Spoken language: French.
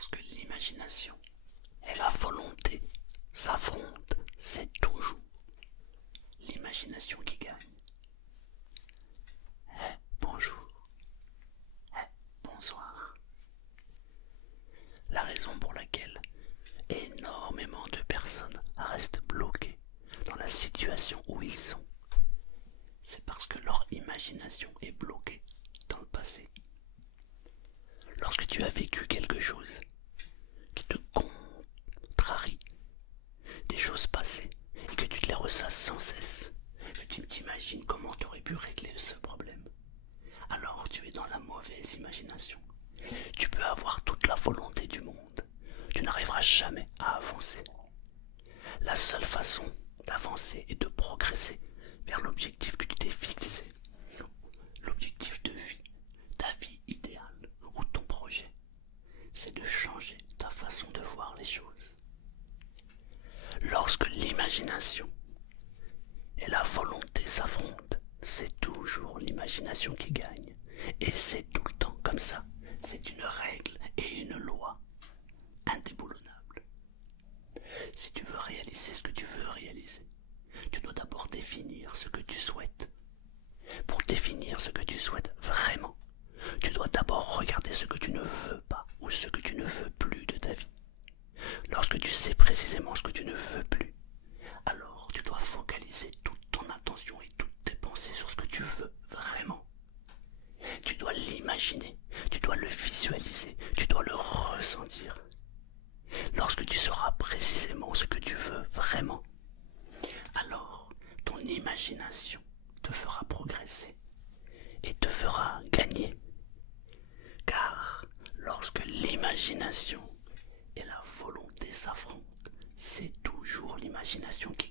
Lorsque l'imagination et la volonté s'affrontent, c'est toujours l'imagination qui gagne. Bonjour, bonsoir. La raison pour laquelle énormément de personnes restent bloquées dans la situation où ils sont, c'est parce que leur imagination est bloquée dans le passé. Lorsque tu as vécu quelque chose qui te contrarie, des choses passées, et que tu te les ressasses sans cesse, que tu t'imagines comment tu aurais pu régler ce problème, alors tu es dans la mauvaise imagination. Tu peux avoir toute la volonté du monde, tu n'arriveras jamais à avancer. La seule façon d'avancer et de progresser vers l'objectif que tu t'es fixé, l'objectif de vie, ta vie idéale ou ton projet, c'est de changer ta façon de voir les choses. Lorsque l'imagination et la volonté s'affrontent, c'est toujours l'imagination qui gagne. Et c'est tout le temps comme ça. C'est une règle et une loi indéboulonnable. Si tu veux réaliser ce que tu veux réaliser, tu dois d'abord définir ce que tu souhaites. Pour définir ce que tu souhaites vraiment, tu dois d'abord regarder ce que tu ne veux pas ou ce que tu ne veux plus de ta vie. Lorsque tu sais précisément ce que tu ne veux plus, alors tu dois focaliser toute ton attention et toutes tes pensées sur ce que tu veux vraiment. Tu dois l'imaginer, tu dois le visualiser, tu dois le ressentir. Lorsque tu sauras précisément ce que tu veux vraiment, alors ton imagination te fera progresser et te fera gagner. Car lorsque l'imagination et la volonté s'affrontent, c'est toujours l'imagination qui